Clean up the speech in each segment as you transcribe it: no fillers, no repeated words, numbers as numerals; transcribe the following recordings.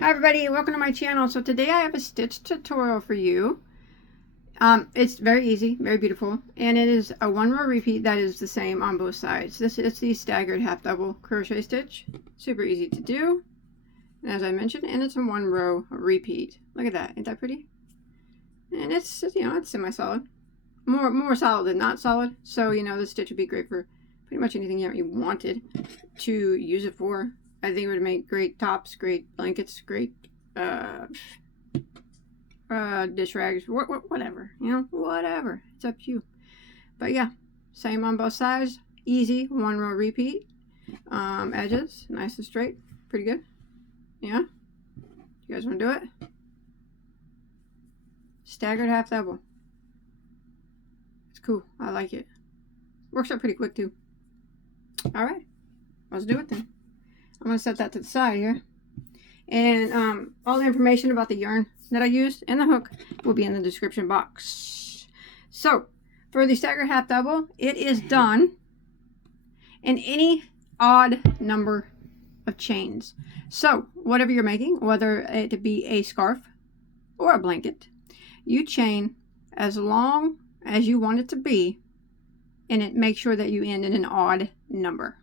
Hi everybody, welcome to my channel. So today I have a stitch tutorial for you. It's very easy, very beautiful, and it is a one row repeat that is the same on both sides. This is the staggered half double crochet stitch. Super easy to do, as I mentioned, and it's a one row repeat. Look at that, ain't that pretty? And it's, you know, it's semi-solid. More solid than not solid. So, you know, this stitch would be great for pretty much anything you wanted to use it for. I think it would make great tops, great blankets, great dish rags, whatever, you know, whatever. It's up to you. But yeah, same on both sides. Easy, one row repeat. Edges, nice and straight. Pretty good. Yeah? You guys want to do it? Staggered half double. It's cool. I like it. Works out pretty quick too. Alright, let's do it then. I'm going to set that to the side here. And all the information about the yarn that I used and the hook will be in the description box. So, for the staggered half double, it is done in any odd number of chains. So, whatever you're making, whether it be a scarf or a blanket, you chain as long as you want it to be, and it makes sure that you end in an odd number.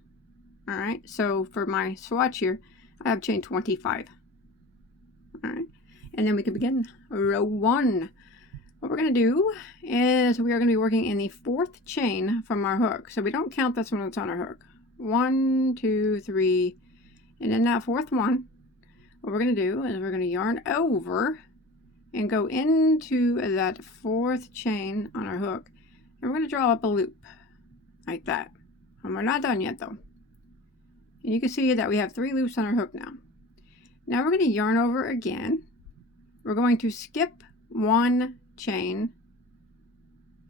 Alright, so for my swatch here, I have chain 25. Alright, and then we can begin row 1. What we're going to do is we are going to be working in the 4th chain from our hook. So we don't count this one that's on our hook. 1, 2, 3, and in that 4th one, what we're going to do is we're going to yarn over and go into that 4th chain on our hook. And we're going to draw up a loop like that. And we're not done yet though. And you can see that we have 3 loops on our hook now. Now we're going to yarn over again. We're going to skip 1 chain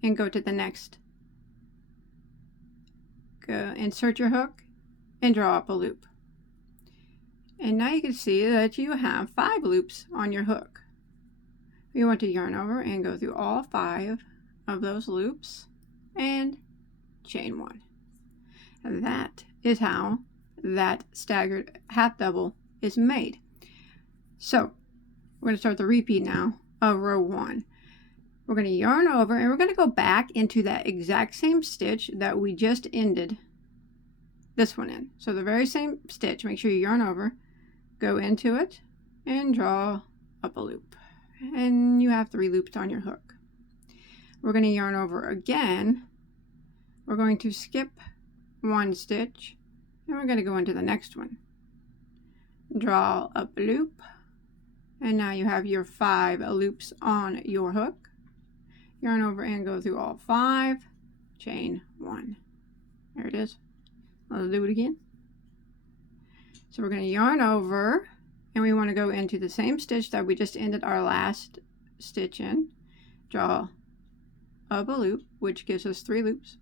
and go to the next. Go insert your hook and draw up a loop. And now you can see that you have 5 loops on your hook. You want to yarn over and go through all 5 of those loops and chain 1. And that is how that staggered half double is made. So we're going to start the repeat now of row 1. We're going to yarn over and we're going to go back into that exact same stitch that we just ended this one in. So the very same stitch, make sure you yarn over, go into it and draw up a loop. And you have 3 loops on your hook. We're going to yarn over again. We're going to skip 1 stitch and we're going to go into the next one. Draw up a loop, and now you have your 5 loops on your hook. Yarn over and go through all 5, chain 1. There it is. Let's do it again. So we're going to yarn over and we want to go into the same stitch that we just ended our last stitch in. Draw up a loop, which gives us 3 loops.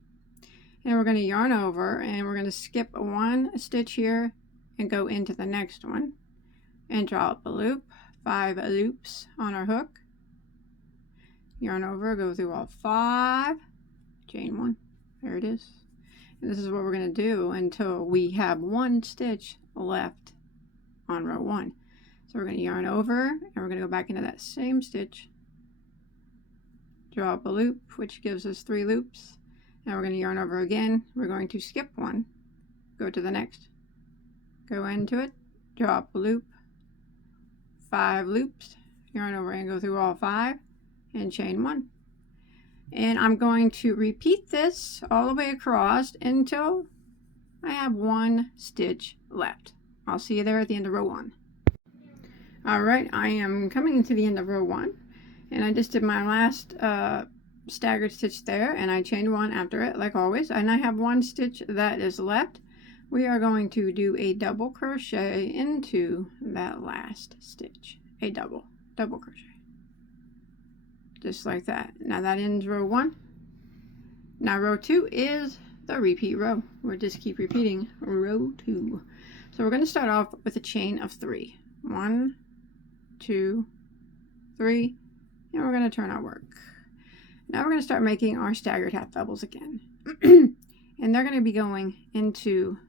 And we're going to yarn over and we're going to skip 1 stitch here and go into the next one and draw up a loop, 5 loops on our hook. Yarn over, go through all 5, chain 1. There it is. And this is what we're going to do until we have 1 stitch left on row 1. So we're going to yarn over and we're going to go back into that same stitch, draw up a loop, which gives us 3 loops. Now we're going to yarn over again. We're going to skip 1, go to the next, go into it, draw up a loop, 5 loops, yarn over and go through all 5 and chain 1. And I'm going to repeat this all the way across until I have 1 stitch left. I'll see you there at the end of row 1. Alright, I am coming to the end of row 1 and I just did my last staggered stitch there and I chained 1 after it like always, and I have 1 stitch that is left. We are going to do a double crochet into that last stitch, a double crochet, just like that. Now that ends row 1. Now row 2 is the repeat row. We'll just keep repeating row 2. So we're going to start off with a chain of 3. 1, 2, 3, and we're going to turn our work. Now we're going to start making our staggered half doubles again. And they're going to be going into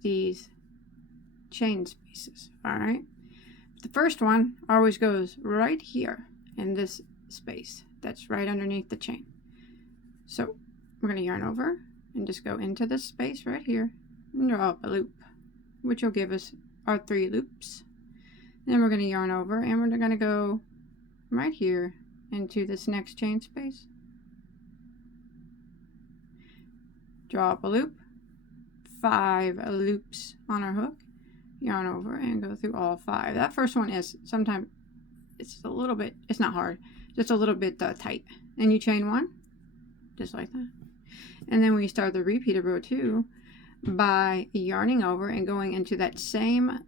these chain spaces. All right. the first one always goes right here in this space that's right underneath the chain. So we're going to yarn over and just go into this space right here and draw up a loop, which will give us our 3 loops. Then we're going to yarn over and we're going to go right here into this next chain space, draw up a loop, 5 loops on our hook, yarn over and go through all 5. That first one is sometimes it's a little bit, it's not hard, just a little bit tight. And you chain 1 just like that, and then we start the repeat of row 2 by yarning over and going into that same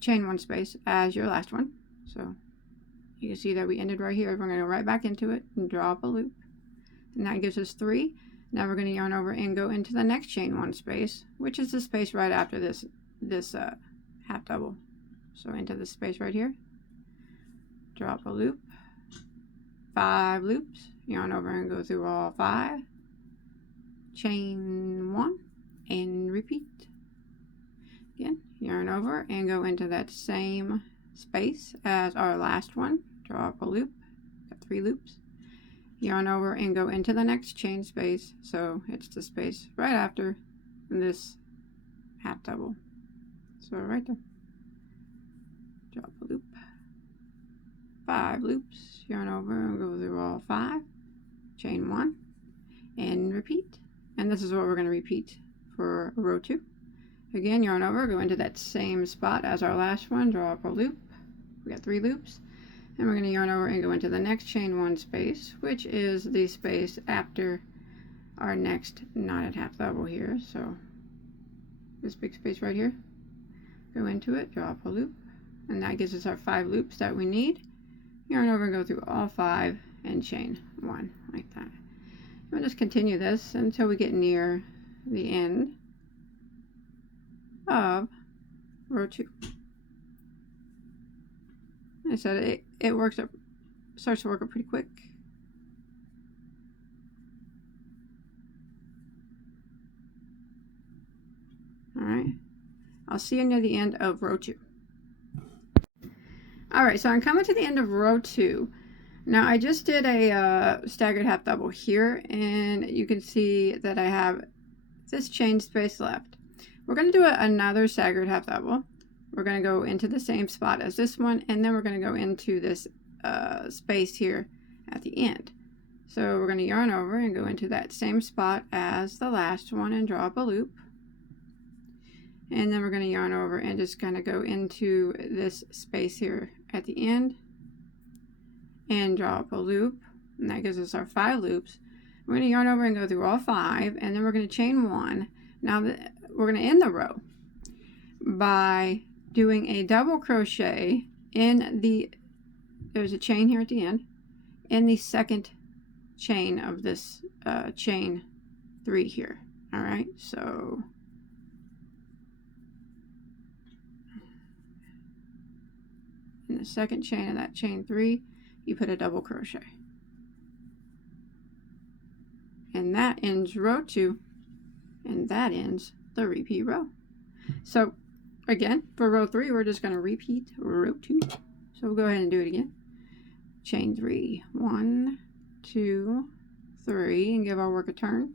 chain 1 space as your last one. So you can see that we ended right here. We're going to go right back into it and draw up a loop, and that gives us 3. Now we're going to yarn over and go into the next chain 1 space, which is the space right after this half double. So into this space right here, draw up a loop, 5 loops, yarn over and go through all 5, chain 1 and repeat. Again, yarn over and go into that same space as our last one, draw up a loop, got 3 loops, yarn over and go into the next chain space, so it's the space right after this half double. So right there, draw up a loop, 5 loops, yarn over and go through all 5, chain 1 and repeat. And this is what we're going to repeat for row 2. Again, yarn over, go into that same spot as our last one, draw up a loop, we got 3 loops, and we're going to yarn over and go into the next chain 1 space, which is the space after our next knotted half double here. So this big space right here, go into it, draw up a loop, and that gives us our 5 loops that we need. Yarn over and go through all 5 and chain 1 like that. We'll just continue this until we get near the end of row 2. I said it works up, starts to work up pretty quick. All right, I'll see you near the end of row 2. All right, so I'm coming to the end of row 2. Now I just did a staggered half double here, and you can see that I have this chain space left. We're going to do another staggered half double. We're going to go into the same spot as this one, and then we're going to go into this space here at the end. So we're going to yarn over and go into that same spot as the last one and draw up a loop. And then we're going to yarn over and just kind of go into this space here at the end and draw up a loop, and that gives us our 5 loops. We're going to yarn over and go through all 5, and then we're going to chain 1. Now we're going to end the row by doing a double crochet in there's a chain here at the end, in the second chain of this chain 3 here. All right, so in the second chain of that chain 3, you put a double crochet, and that ends row 2, and that ends the repeat row. So again, for row 3, we're just going to repeat row 2. So we'll go ahead and do it again. Chain 3, 1, 2, 3, and give our work a turn.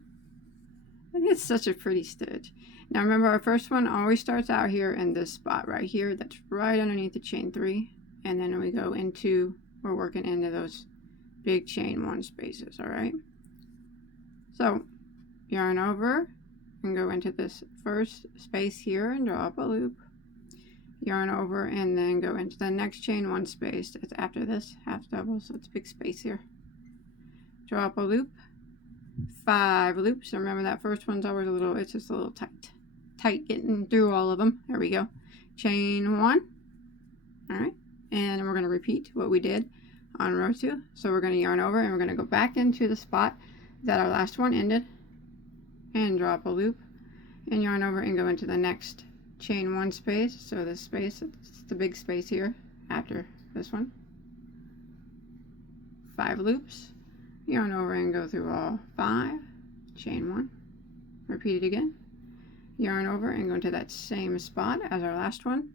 And it's such a pretty stitch. Now remember, our first one always starts out here in this spot right here, that's right underneath the chain 3, and then we go into, we're working into those big chain 1 spaces. All right, so yarn over and go into this first space here and draw up a loop, yarn over and then go into the next chain 1 space that's after this half double, so it's a big space here, draw up a loop, 5 loops. Remember, that first one's always a little, it's just a little tight getting through all of them. There we go, chain 1. All right, and we're going to repeat what we did on row 2. So we're going to yarn over and we're going to go back into the spot that our last one ended and draw up a loop and yarn over and go into the next chain 1 space. So this space, it's the big space here after this one, 5 loops, yarn over and go through all 5, chain 1, repeat it again, yarn over and go into that same spot as our last one,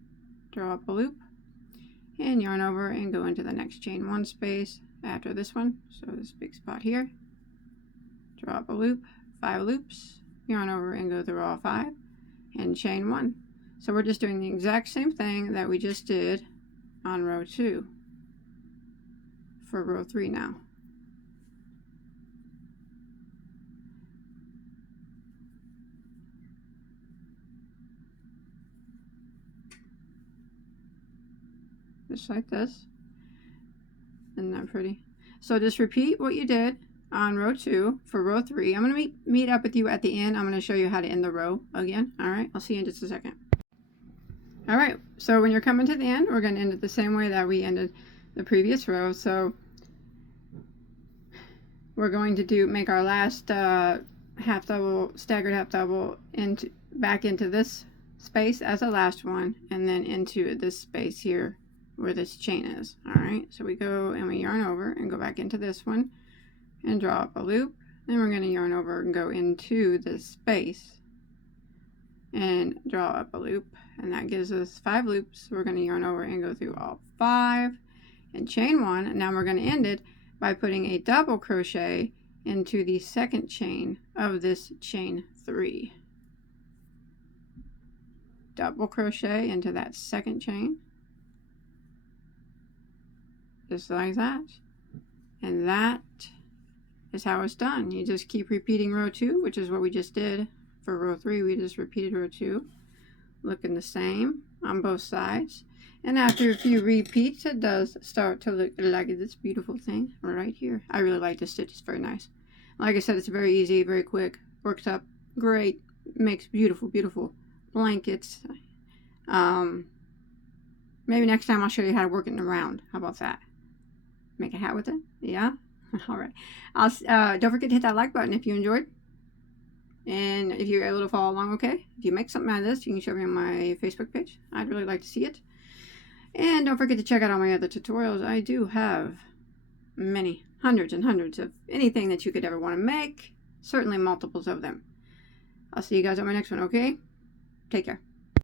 draw up a loop, and yarn over and go into the next chain 1 space after this one, so this big spot here, draw up a loop, 5 loops, yarn over and go through all 5 and chain 1. So we're just doing the exact same thing that we just did on row 2 for row 3 now. Just like this. Isn't that pretty? So just repeat what you did on row 2 for row 3. I'm going to meet up with you at the end. I'm going to show you how to end the row again. Alright, I'll see you in just a second. Alright, so when you're coming to the end, we're going to end it the same way that we ended the previous row. So we're going to make our last half double, staggered half double back into this space as the last one, and then into this space here where this chain is. Alright, so we go and we yarn over and go back into this one and draw up a loop. Then we're going to yarn over and go into this space and draw up a loop, and that gives us 5 loops. We're going to yarn over and go through all 5 and chain 1, and now we're going to end it by putting a double crochet into the second chain of this chain 3. Double crochet into that second chain, just like that, and that is how it's done. You just keep repeating row 2, which is what we just did for row 3. We just repeated row 2, looking the same on both sides, and after a few repeats it does start to look like this beautiful thing right here. I really like this stitch, it's very nice. Like I said, it's very easy, very quick, works up great, makes beautiful blankets. Maybe next time I'll show you how to work it in a round. How about that? Make a hat with it? Yeah? Alright. Don't forget to hit that like button if you enjoyed. And if you're able to follow along, okay? If you make something out of this, you can show me on my Facebook page. I'd really like to see it. And don't forget to check out all my other tutorials. I do have many, hundreds and hundreds of anything that you could ever want to make. Certainly multiples of them. I'll see you guys on my next one, okay? Take care.